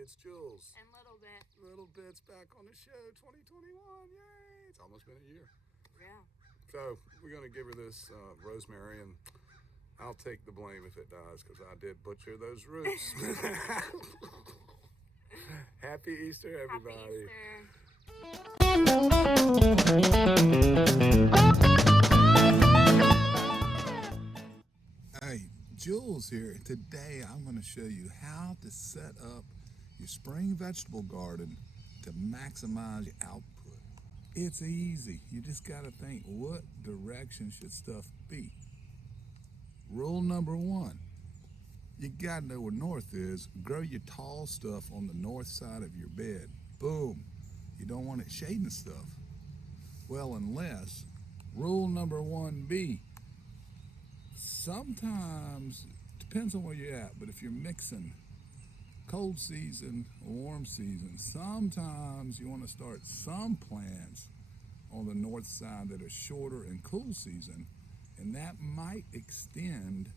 it's Jules. And Little Bit. Little Bit's back on the show, 2021. Yay! It's almost been a year. Yeah. So we're going to give her this rosemary, and I'll take the blame if it dies because I did butcher those roots. Happy Easter, everybody. Hey, Jules here. Today I'm going to show you how to set up your spring vegetable garden to maximize your output. It's easy. You just got to think, what direction should stuff be? Rule number one, you got to know where north is. Grow your tall stuff on the north side of your bed. Boom. You don't want it shading stuff. Well, unless, rule number 1B, sometimes, depends on where you're at, but if you're mixing cold season, warm season, sometimes you want to start some plants on the north side that are shorter in cool season, and that might extend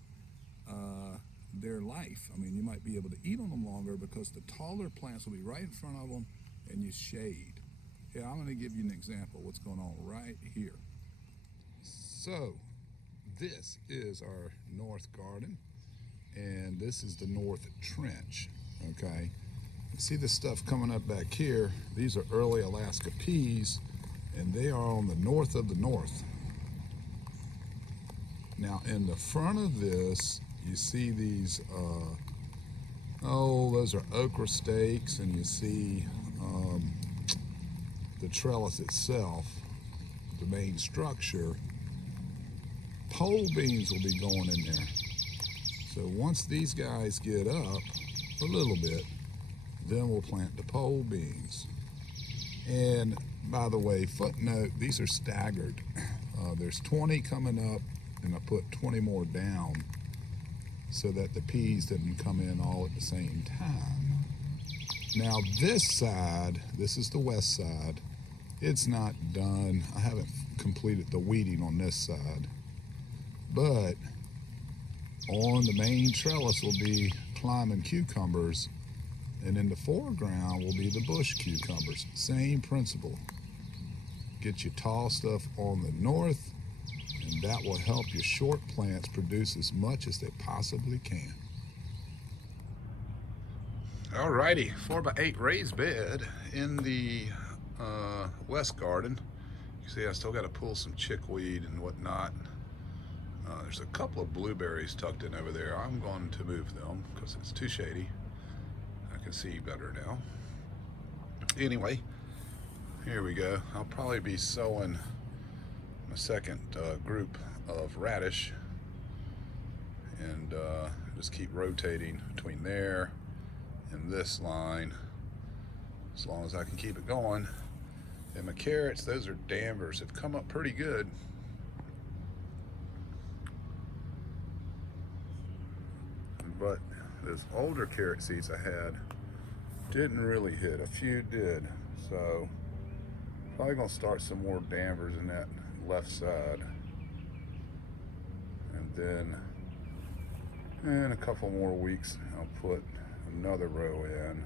their life. I mean, you might be able to eat on them longer because the taller plants will be right in front of them and you shade. Yeah, I'm going to give you an example of what's going on right here. So, this is our north garden, and this is the north trench, okay? You see the stuff coming up back here? These are early Alaska peas, and they are on the north of the north. Now, in the front of this, you see these, those are okra stakes, and you see the trellis itself, the main structure. Pole beans will be going in there. So once these guys get up a little bit, then we'll plant the pole beans. And by the way, footnote, these are staggered. There's 20 coming up, and I put 20 more down so that the peas didn't come in all at the same time. Now this side, this is the west side, it's not done. I haven't completed the weeding on this side. But on the main trellis will be climbing cucumbers, and in the foreground will be the bush cucumbers. Same principle. Get your tall stuff on the north, and that will help your short plants produce as much as they possibly can. Alrighty, 4x8 raised bed in the west garden. You see I still got to pull some chickweed and whatnot. There's a couple of blueberries tucked in over there. I'm going to move them because it's too shady. I can see better now. Anyway, here we go. I'll probably be sowing my second group of radish, and just keep rotating between there and this line as long as I can keep it going. And my carrots, those are Danvers, have come up pretty good. But those older carrot seeds I had didn't really hit. A few did. So probably gonna start some more Danvers in that left side. And then in a couple more weeks, I'll put another row in.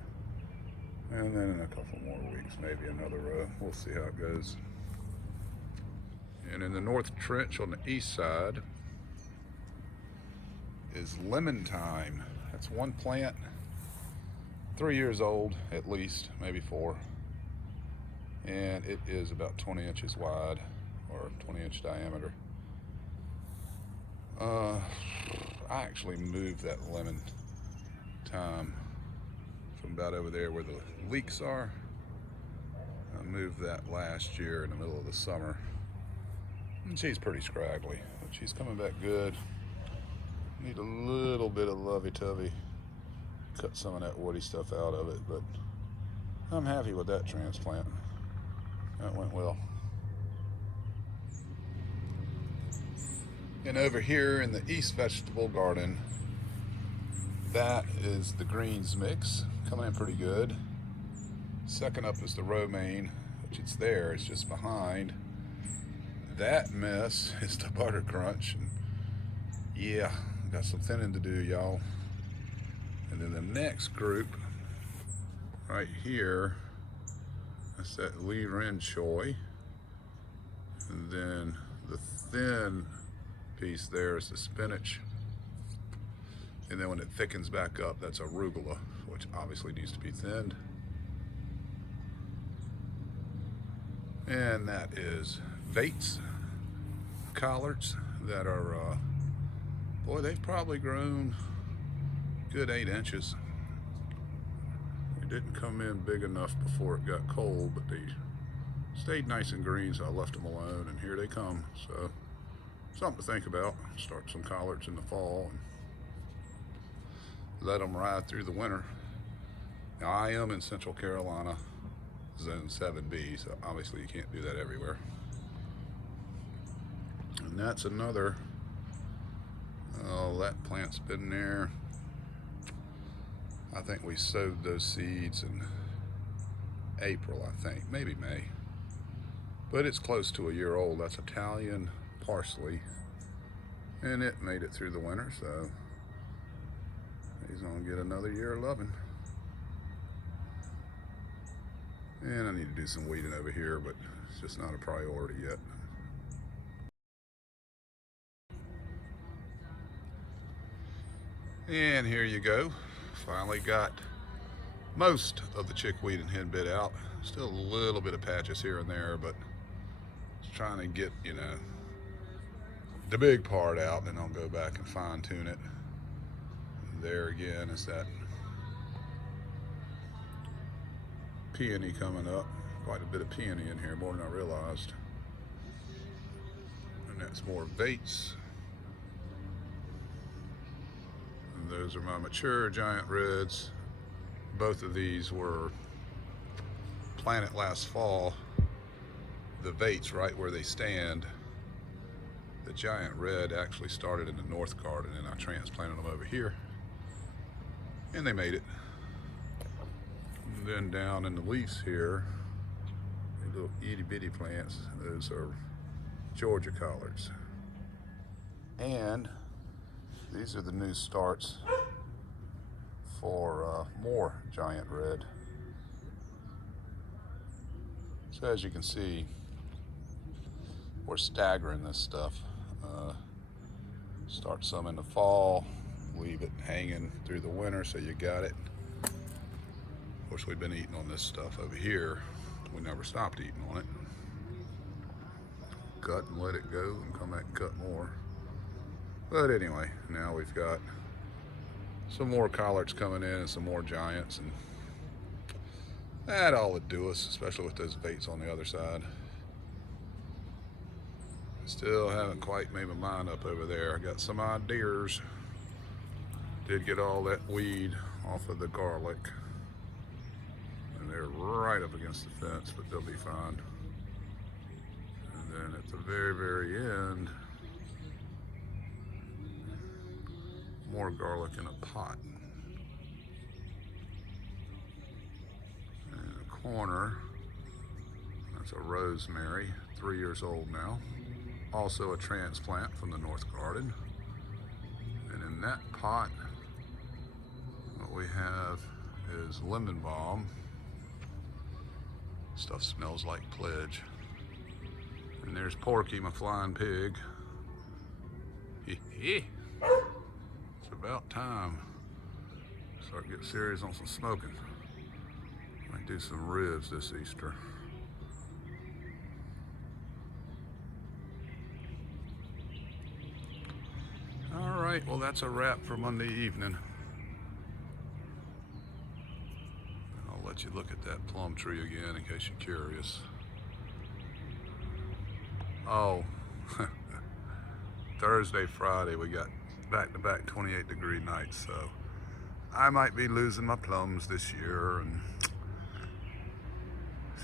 And then in a couple more weeks, maybe another row. We'll see how it goes. And in the north trench on the east side is lemon thyme. That's one plant, 3 years old at least, maybe 4. And it is about 20 inches wide, or 20-inch diameter. I actually moved that lemon thyme from about over there where the leeks are. I moved that last year in the middle of the summer. And she's pretty scraggly, but she's coming back good. Need a little bit of lovey-dovey. Cut some of that woody stuff out of it, but I'm happy with that transplant. That went well. And over here in the east vegetable garden, that is the greens mix, coming in pretty good. Second up is the romaine, which it's there, it's just behind. That mess is the butter crunch. And yeah, got some thinning to do, y'all. And then the next group right here, that's that Lee Wren Choi. And then the thin piece there is the spinach. And then when it thickens back up, that's arugula, which obviously needs to be thinned. And that is Vates collards that are, boy, they've probably grown good 8 inches. They didn't come in big enough before it got cold, but they stayed nice and green, so I left them alone, and here they come. So something to think about. Start some collards in the fall and let them ride through the winter. Now, I am in Central Carolina, Zone 7B, so obviously you can't do that everywhere. And that's another, oh, that plant's been there. I think we sowed those seeds in April, I think, maybe May. But it's close to a year old. That's Italian parsley. And it made it through the winter, so he's gonna get another year of loving. And I need to do some weeding over here, but it's just not a priority yet. And here you go. Finally got most of the chickweed and henbit out. Still a little bit of patches here and there, but just trying to get, you know, the big part out, and then I'll go back and fine tune it. And there again is that peony coming up. Quite a bit of peony in here, more than I realized. And that's more Vates. And those are my mature giant reds. Both of these were planted last fall. The Vates right where they stand. The giant red actually started in the north garden, and I transplanted them over here. And they made it. And then down in the leaves here, little itty bitty plants, those are Georgia collards. And these are the new starts for more giant red. So as you can see, we're staggering this stuff. Start some in the fall, leave it hanging through the winter so you got it. Of course, we've been eating on this stuff over here. We never stopped eating on it. Cut and let it go and come back and cut more. But anyway, now we've got some more collards coming in and some more giants, and that all would do us, especially with those Vates on the other side. Still haven't quite made my mind up over there. I got some ideas. Did get all that weed off of the garlic. And they're right up against the fence, but they'll be fine. And then at the very, very end, more garlic in a pot. And in the corner, that's a rosemary, 3 years old now. Also a transplant from the north garden. And in that pot, what we have is lemon balm. Stuff smells like pledge. And there's Porky, my flying pig. It's about time. Start getting serious on some smoking. Might do some ribs this Easter. All right, well, that's a wrap for Monday evening. I'll let you look at that plum tree again in case you're curious. Oh, Thursday, Friday, we got back-to-back 28-degree nights, so I might be losing my plums this year, and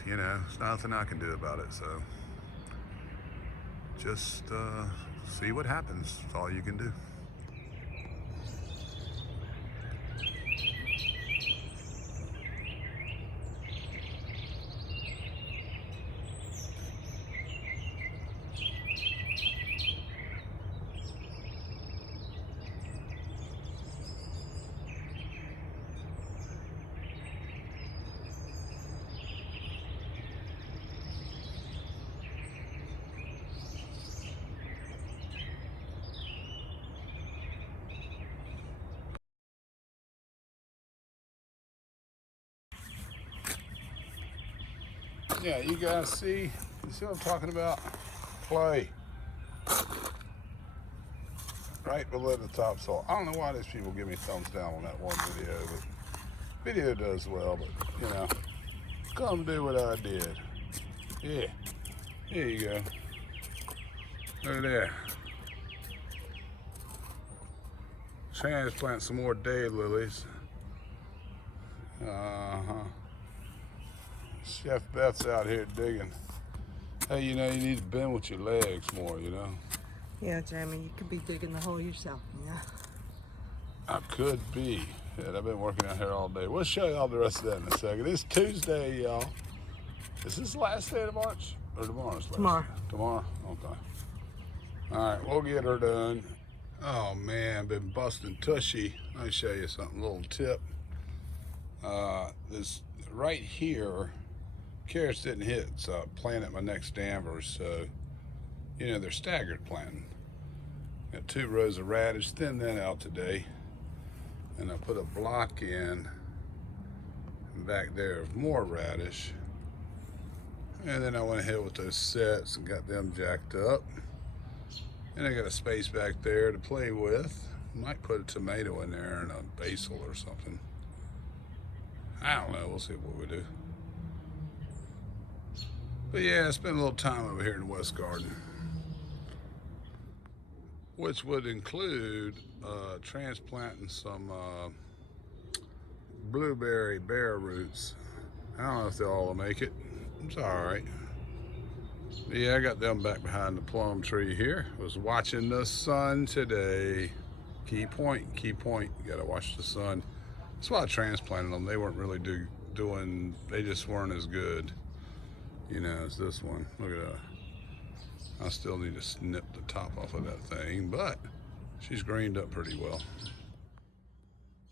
you know, there's nothing I can do about it, so just see what happens. That's all you can do. Yeah, you guys see? You see what I'm talking about? Clay. Right below the topsoil. I don't know why these people give me thumbs down on that one video, but video does well, but you know, come do what I did. Yeah, here you go. Look at that. Transplant some more daylilies. Chef Beth's out here digging. Hey, you know, you need to bend with your legs more, you know? Yeah, Jeremy, you could be digging the hole yourself, yeah. I could be. Yeah, I've been working out here all day. We'll show y'all the rest of that in a second. It's Tuesday, y'all. Is this the last day of March? Or tomorrow's last Tomorrow. day? Tomorrow? Okay. All right, we'll get her done. Oh, man, been busting tushy. Let me show you something, a little tip. This right here, carrots didn't hit, so I planted my next Danvers. So, you know, they're staggered planting. Got 2 rows of radish, thinned that out today. And I put a block in back there of more radish. And then I went ahead with those sets and got them jacked up. And I got a space back there to play with. Might put a tomato in there and a basil or something. I don't know, we'll see what we do. But yeah, I spent a little time over here in the West Garden, which would include transplanting some blueberry bare roots. I don't know if they'll all make it. It's all right. But yeah, I got them back behind the plum tree here. Was watching the sun today. Key point. You gotta watch the sun. That's why I transplanted them. They weren't really doing, they just weren't as good, you know, as this one. Look at that. I still need to snip the top off of that thing, but she's greened up pretty well.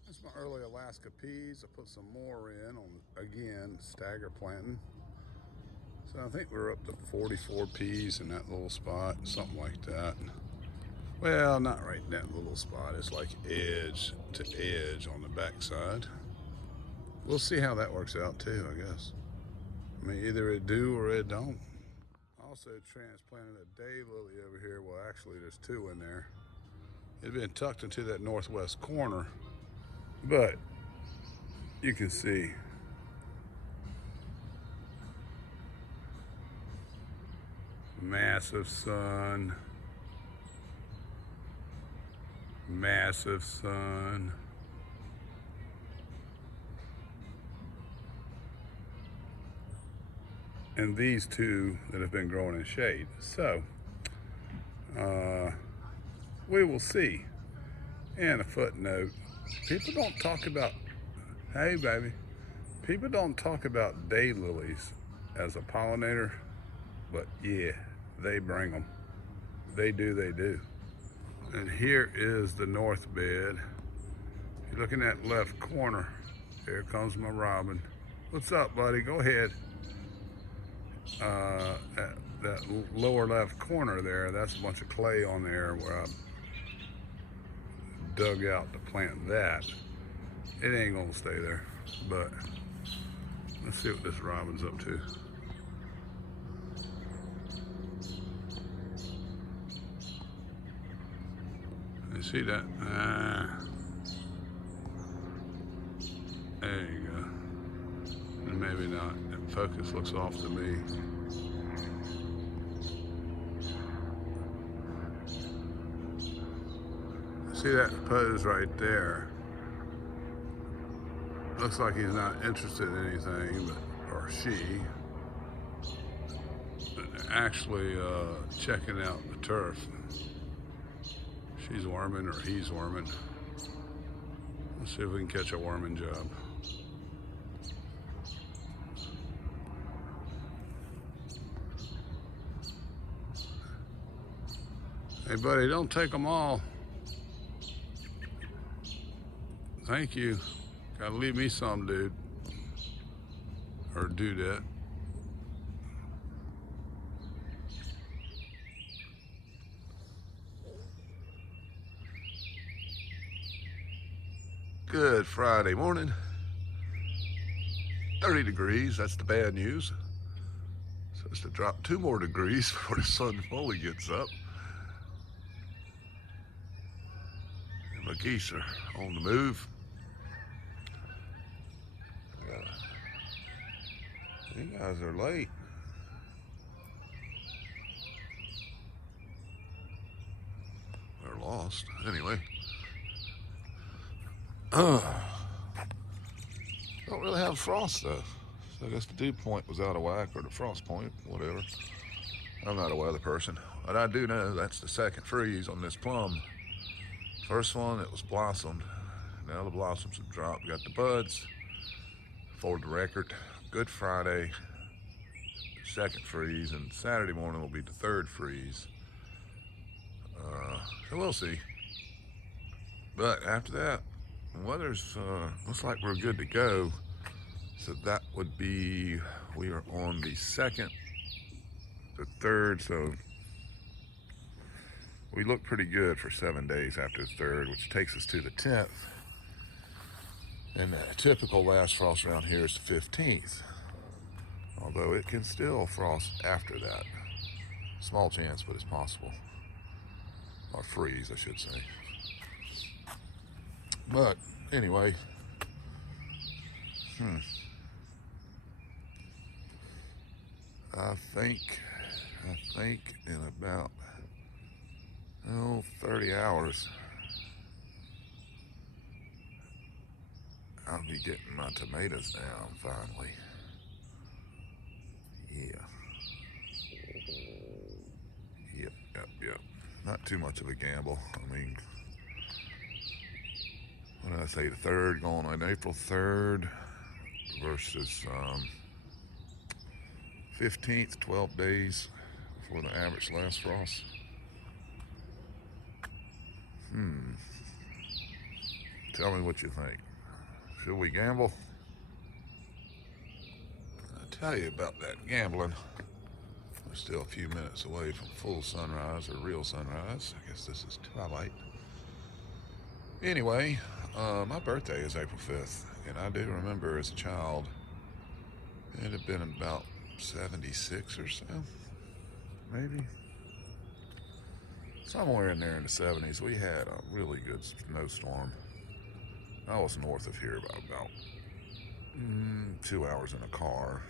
That's my early Alaska peas. I put some more in on, again, stagger planting. So I think we're up to 44 peas in that little spot, something like that. Well, not right in that little spot. It's like edge to edge on the backside. We'll see how that works out too, I guess. I mean, either it do or it don't. Also transplanted a daylily over here. Well, actually, there's 2 in there. It's been tucked into that northwest corner, but you can see. Massive sun. Massive sun. And these 2 that have been growing in shade. So, we will see. And a footnote, people don't talk about, hey baby, people don't talk about daylilies as a pollinator, but yeah, they bring them. They do. And here is the north bed. If you look in that left corner, there comes my robin. What's up, buddy? Go ahead. That lower left corner there, that's a bunch of clay on there where I dug out to plant that. It ain't gonna stay there, but let's see what this robin's up to. You see that? There you go. And maybe not. That focus looks off to me. See that pose right there? Looks like he's not interested in anything, but, or she. But actually checking out the turf. She's worming or he's worming. Let's see if we can catch a worming job. Hey buddy, don't take them all. Thank you. Gotta leave me some, dude. Or dudette. Good Friday morning. 30 degrees, that's the bad news. Supposed to drop 2 more degrees before the sun fully gets up. And my geese are on the move. You guys are late. They're lost. Anyway. Don't really have frost though. So I guess the dew point was out of whack, or the frost point, whatever. I'm not a weather person. But I do know that's the second freeze on this plum. First one, it was blossomed. Now the blossoms have dropped. Got the buds. For the record, Good Friday, second freeze, and Saturday morning will be the third freeze. So we'll see. But after that, the weather's looks like we're good to go. So that would be, we are on the second, the third, so we look pretty good for 7 days after the third, which takes us to the 10th. And the typical last frost around here is the 15th. Although it can still frost after that. Small chance, but it's possible. Or freeze, I should say. But anyway, I think in about 30 hours I'll be getting my tomatoes down finally. Yeah. Yep. Not too much of a gamble. I mean, what did I say? The third, going on April 3rd versus 15th, 12 days before the average last frost. Tell me what you think. Should we gamble? I'll tell you about that gambling. We're still a few minutes away from full sunrise, or real sunrise. I guess this is twilight. Anyway, my birthday is April 5th, and I do remember as a child, it had been about 76 or so, maybe. Somewhere in there in the 70s, we had a really good snowstorm. I was north of here by about 2 hours in a car,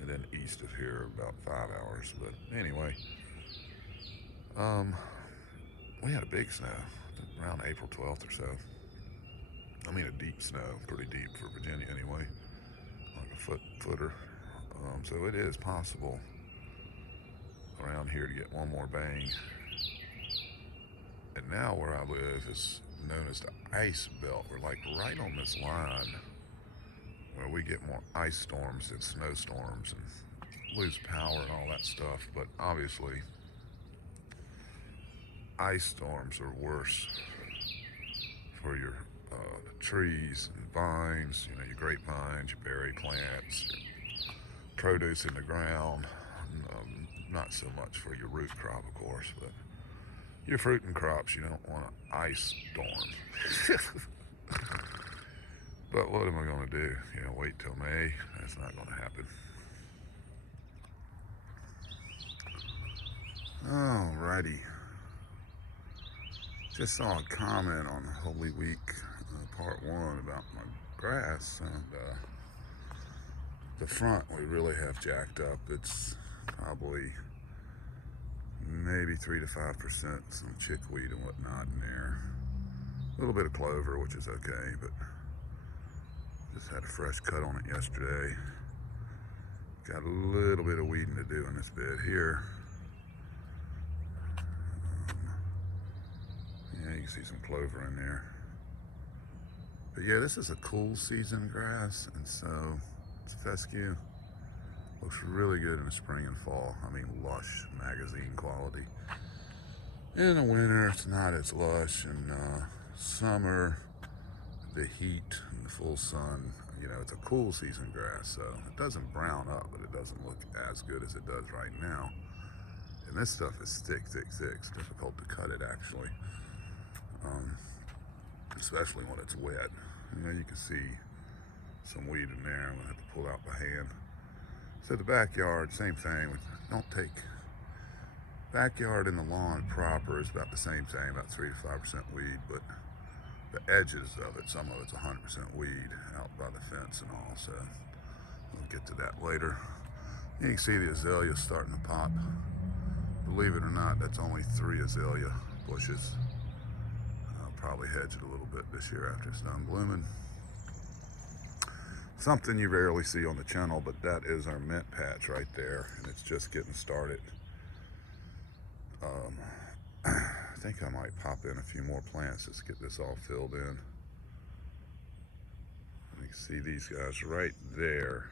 and then east of here about 5 hours. But anyway, we had a big snow around April 12th or so. I mean, a deep snow, pretty deep for Virginia anyway, like a footer. So it is possible around here to get one more bang. And now where I live is known as the ice belt. We're like right on this line where we get more ice storms than snowstorms and lose power and all that stuff. But obviously, ice storms are worse for your trees and vines, you know, your grapevines, your berry plants, your produce in the ground. Not so much for your root crop, of course, but your fruit and crops, you don't want an ice storm. But what am I going to do? You know, wait till May? That's not going to happen. Alrighty. Just saw a comment on Holy Week, part 1, about my grass, and the front we really have jacked up. It's probably maybe 3 to 5% some chickweed and whatnot in there. A little bit of clover, which is okay, but just had a fresh cut on it yesterday. Got a little bit of weeding to do in this bed here. Yeah, you can see some clover in there. But yeah, this is a cool season grass, and so it's fescue. Looks really good in the spring and fall. I mean, lush magazine quality. In the winter, it's not as lush. In summer, the heat and the full sun, you know, it's a cool season grass, so it doesn't brown up, but it doesn't look as good as it does right now. And this stuff is thick. It's difficult to cut it, actually. Especially when it's wet. You know, you can see some weed in there. I'm gonna have to pull out by hand. So the backyard, same thing. Don't take backyard and the lawn proper is about the same thing, about 3 to 5% weed, but the edges of it, some of it's 100% weed out by the fence and all. So we'll get to that later. You can see the azalea starting to pop. Believe it or not, that's only 3 azalea bushes. I'll probably hedge it a little bit this year after it's done blooming. Something you rarely see on the channel, but that is our mint patch right there, and it's just getting started. I think I might pop in a few more plants just to get this all filled in. You can see these guys right there.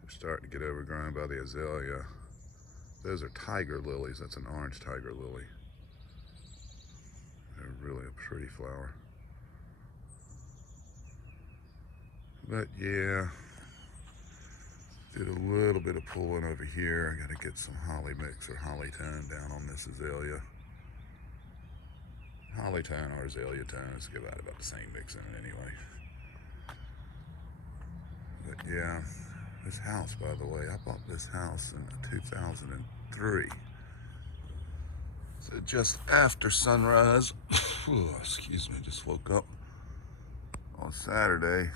They're starting to get overgrown by the azalea. Those are tiger lilies. That's an orange tiger lily. They're really a pretty flower. But yeah, did a little bit of pulling over here. I gotta get some holly mix or holly tone down on this azalea. Holly tone or azalea tone is about the same mix in it anyway. But yeah, this house, by the way, I bought this house in 2003. So just after sunrise, excuse me, just woke up on Saturday.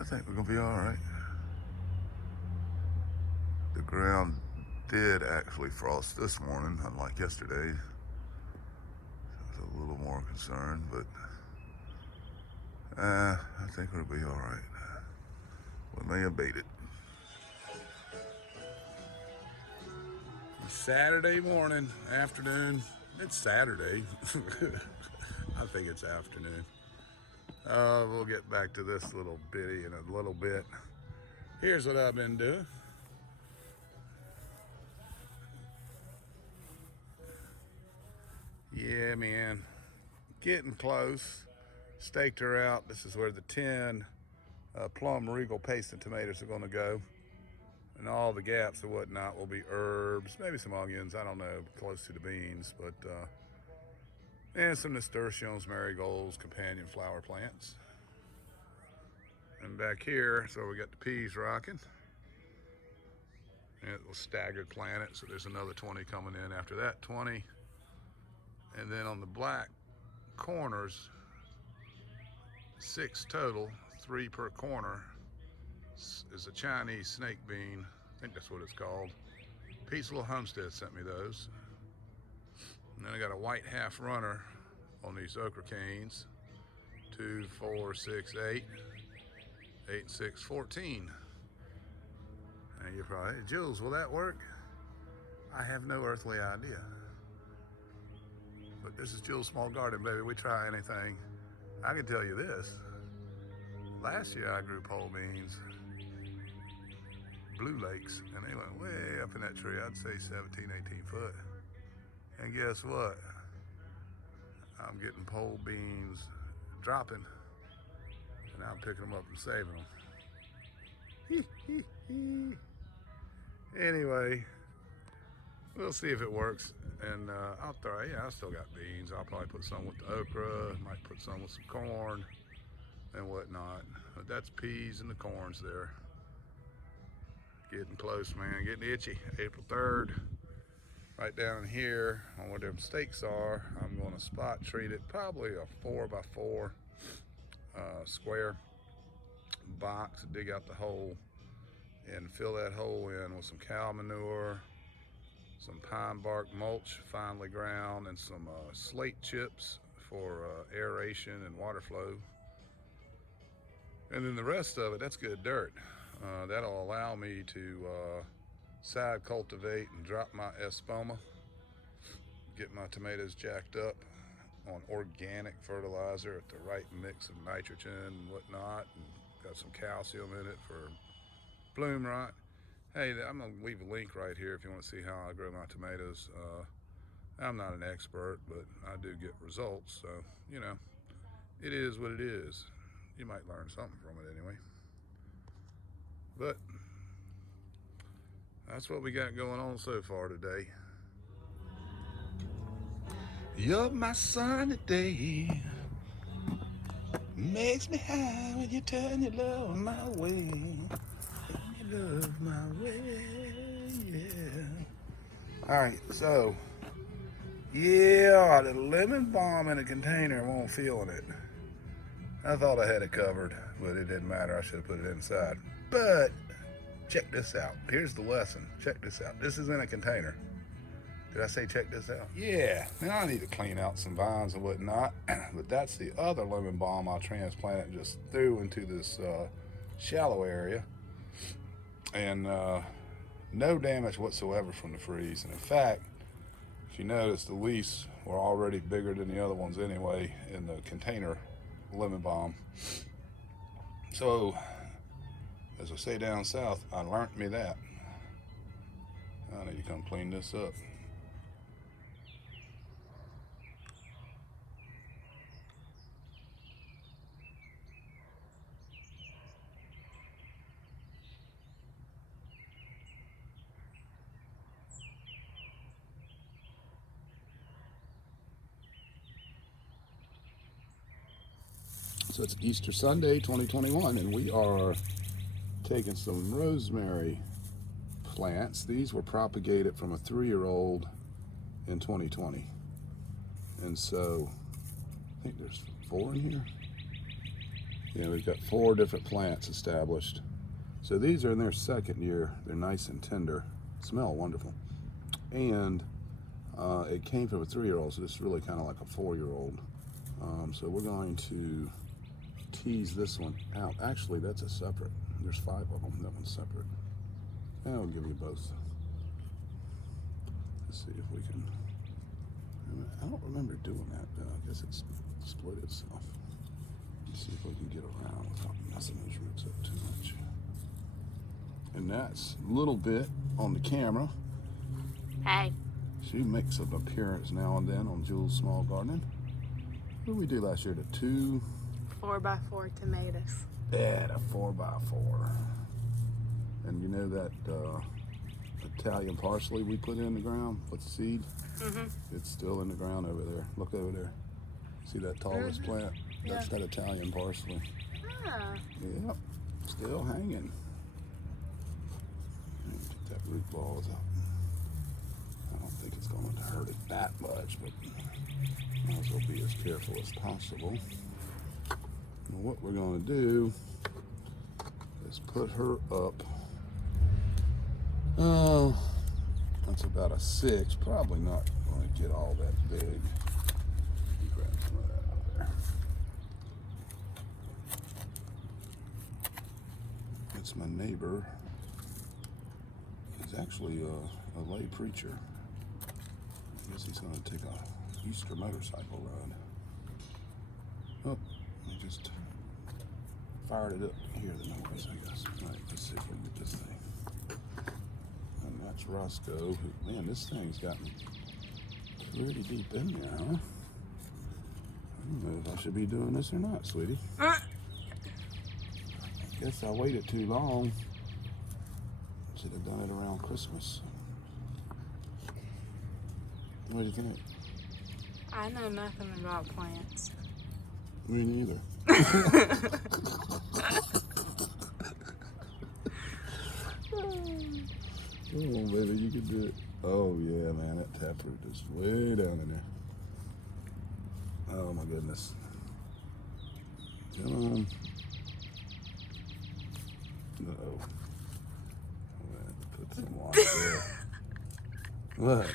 I think we're gonna be all right. The ground did actually frost this morning, unlike yesterday. So I was a little more concerned, but I think we'll be all right. We may abate it. Saturday morning, afternoon. It's Saturday. I think it's afternoon. We'll get back to this little bitty in a little bit. Here's what I've been doing. Yeah, man, getting close. Staked her out. This is where the 10 plum regal pasted tomatoes are going to go. And all the gaps and whatnot will be herbs, maybe some onions, I don't know, close to the beans, but and some nasturtiums, marigolds, companion flower plants. And back here, so we got the peas rocking. And it was staggered planted, so there's another 20 coming in after that 20. And then on the black corners, 6 total, 3 per corner, is a Chinese snake bean. I think that's what it's called. Peaceful Homestead sent me those. And then I got a white half runner on these okra canes. 2, 4, 6, 8. 8 and 6, 14. And you're probably, hey, Jules, will that work? I have no earthly idea. But this is Jules' Small Garden, baby. We try anything. I can tell you this. Last year I grew pole beans, Blue Lakes, and they went way up in that tree. I'd say 17, 18 foot. And guess what? I'm getting pole beans dropping, and I'm picking them up and saving them. Anyway, we'll see if it works. And I'll throw, yeah, I still got beans. I'll probably put some with the okra, might put some with some corn and whatnot. But that's peas and the corns there. Getting close, man, getting itchy. April 3rd, right down here on where them stakes are, I'm gonna spot treat it, probably a 4x4 square box, dig out the hole and fill that hole in with some cow manure, some pine bark mulch finely ground, and some slate chips for aeration and water flow. And then the rest of it, that's good dirt. That'll allow me to side cultivate and drop my espoma, get my tomatoes jacked up on organic fertilizer at the right mix of nitrogen and whatnot, and got some calcium in it for bloom rot. Hey, I'm gonna leave a link right here if you want to see how I grow my tomatoes. I'm not an expert, but I do get results, so you know, it is what it is. You might learn something from it anyway. But that's what we got going on so far today. You're my sunny day, makes me high when you turn your love my way. love my way, yeah. All right, so, yeah, the lemon balm in a container won't feeling it. I thought I had it covered, but it didn't matter. I should have put it inside. But check this out. Here's the lesson. Check this out. This is in a container. Did I say check this out? Yeah. Now I need to clean out some vines and whatnot. But that's the other lemon balm I transplanted and just threw into this shallow area. And no damage whatsoever from the freeze. And in fact, if you notice, the leaves were already bigger than the other ones anyway in the container lemon balm. So, as I say down south, I learned me that. I need to come clean this up. So it's Easter Sunday 2021, and we are taking some rosemary plants. These were propagated from a 3-year-old in 2020. And so I think there's 4 in here. Yeah, we've got 4 different plants established. So these are in their 2nd year. They're nice and tender, smell wonderful. And it came from a 3-year-old, so this is really kind of like a 4-year-old. So we're going to tease this one out. Actually, that's a separate. There's 5 of them. That one's separate. And I'll give you both. Let's see if we can. I don't remember doing that, but I guess it's split itself. Let's see if we can get around without messing those roots up too much. And that's a little bit on the camera. Hey. She makes an appearance now and then on Jules Small Gardening. What did we do last year? The 2 4x4 tomatoes. Yeah, a 4x4. And you know that Italian parsley we put in the ground with the seed? It's still in the ground over there. Look over there. See that tallest plant? That's that Italian parsley. Ah. Yep, still hanging. Get that root balls up. I don't think it's going to hurt it that much, but might as well be as careful as possible. And what we're going to do is put her up. Oh, that's about a 6. Probably not going to get all that big. Grab some of that out there. It's my neighbor. He's actually a lay preacher. I guess he's going to take a Easter motorcycle ride. Oh, I just fired it up. Hear the noise, I guess. All right, let's see if we can get this thing. And that's Roscoe. Who, man, this thing's gotten pretty deep in there, huh? I don't know if I should be doing this or not, sweetie. Guess I waited too long. Should have done it around Christmas. What do you think? I know nothing about plants. Me neither. Come on, baby, you can do it. Oh, yeah, man, that taproot is way down in there. Oh, my goodness. Come on. Uh-oh. Put some water there. What?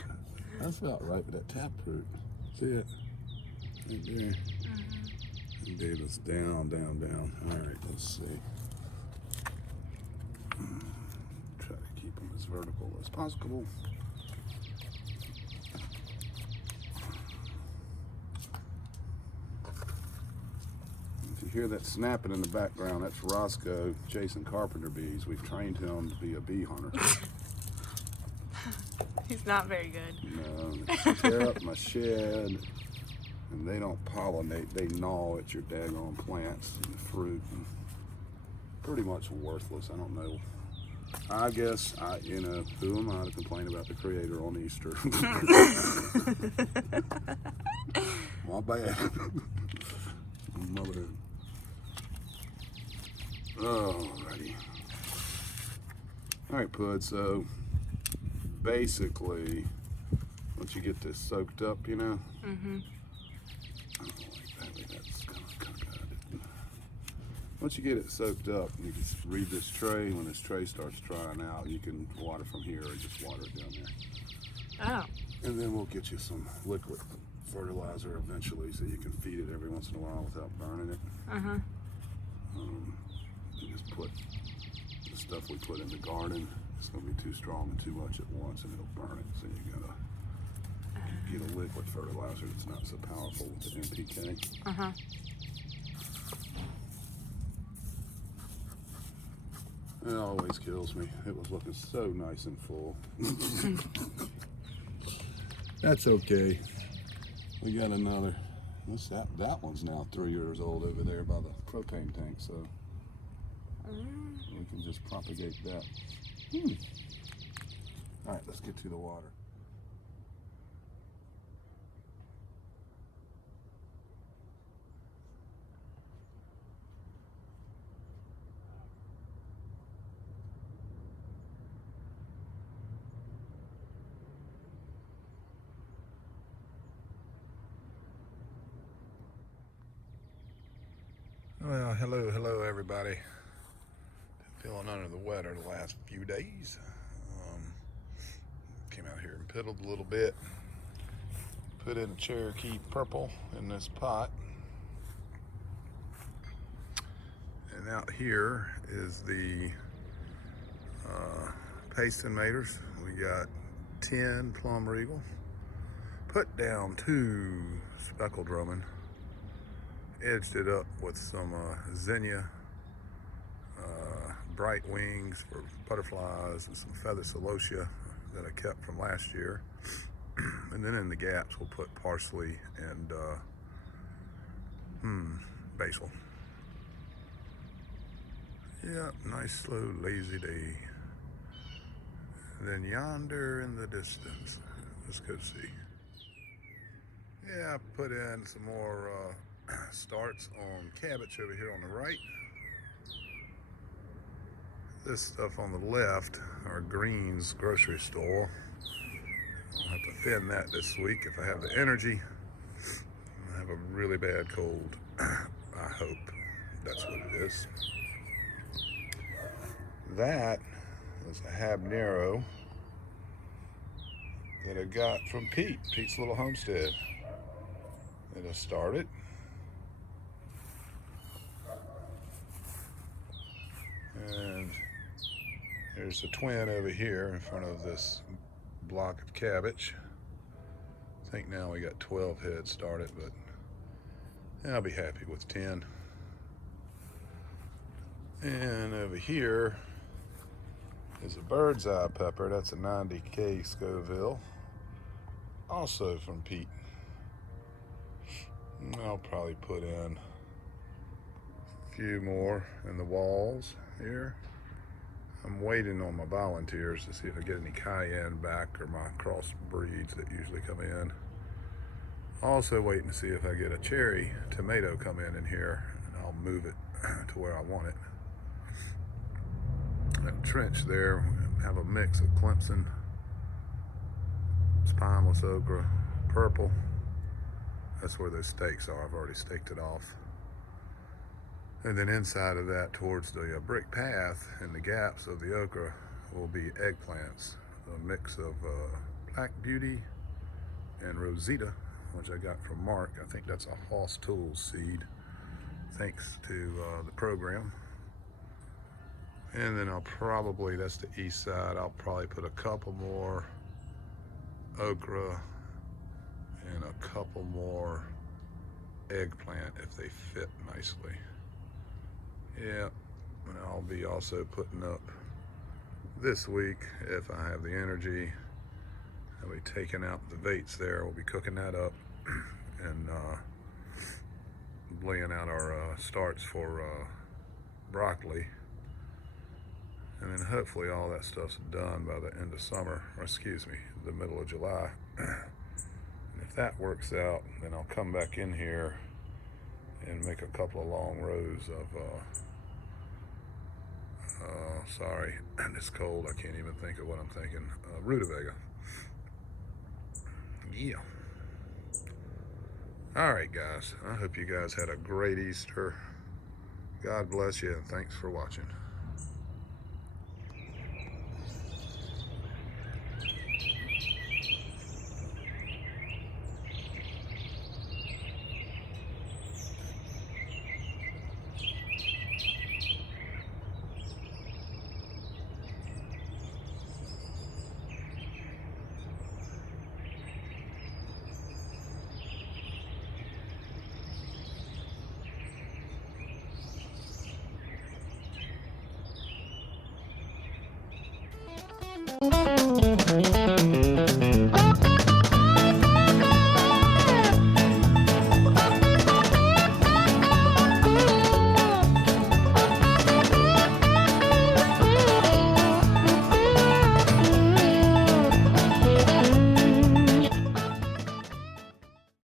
That's about right with that taproot. See it? Right there. And David's down, down, down. All right, let's see. Try to keep them as vertical as possible. If you hear that snapping in the background, that's Roscoe chasing carpenter bees. We've trained him to be a bee hunter. He's not very good. No, they tear up my shed, and they don't pollinate. They gnaw at your daggone plants and fruit. And pretty much worthless. I don't know. I guess, who am I to complain about the Creator on Easter? My bad. Mother. Alrighty. All right, Pud, so basically, once you get this soaked up, you know, Mm-hmm. I don't like that. Maybe that's kind of cockeyed. Once you get it soaked up, you just read this tray. When this tray starts drying out, you can water from here or just water it down there. Oh. And then we'll get you some liquid fertilizer eventually so you can feed it every once in a while without burning it. Uh-huh. You just put the stuff we put in the garden. It's going to be too strong and too much at once and it'll burn it. So you got to get a liquid fertilizer that's not so powerful with the NPK. Uh-huh. It always kills me. It was looking so nice and full. That's okay. We got another. What's that? That one's now 3 years old over there by the propane tank, so we can just propagate that. All right, let's get to the water. Well, hello everybody. Feeling under the weather the last few days. Came out here and piddled a little bit. Put in a Cherokee purple in this pot. And out here is the Payson Maters. We got 10 Plum Regal. Put down 2 Speckled Drummond. Edged it up with some zinnia, bright wings for butterflies, and some feather celosia that I kept from last year. And then in the gaps we'll put parsley and basil. Yeah, nice slow lazy day. And then yonder in the distance, let's go see. Yeah, I put in some more starts on cabbage over here on the right. This stuff on the left, our Greens grocery store. I'll have to thin that this week if I have the energy. I have a really bad cold. I hope that's what it is. That is a habanero that I got from Pete's Little Homestead. That I started. And there's a twin over here in front of this block of cabbage. I think now we got 12 heads started, but I'll be happy with 10. And over here is a bird's eye pepper. That's a 90K Scoville, also from Pete. I'll probably put in a few more in the walls here. I'm waiting on my volunteers to see if I get any cayenne back or my cross breeds that usually come in. Also waiting to see if I get a cherry tomato come in here, and I'll move it to where I want it. That trench there, we have a mix of Clemson, spineless okra, purple. That's where those stakes are. I've already staked it off. And then inside of that, towards the brick path in the gaps of the okra, will be eggplants. A mix of Black Beauty and Rosita, which I got from Mark. I think that's a Hoss Tools seed, thanks to the program. And then I'll probably, that's the east side, I'll probably put a couple more okra and a couple more eggplant if they fit nicely. Yeah, and I'll be also putting up this week, if I have the energy, I'll be taking out the vates there. We'll be cooking that up and laying out our starts for broccoli. And then hopefully all that stuff's done by the end of summer, or excuse me, the middle of July. And if that works out, then I'll come back in here and make a couple of long rows of sorry. And it's cold. I can't even think of what I'm thinking. Rutabaga. Yeah. All right, guys. I hope you guys had a great Easter. God bless you, and thanks for watching.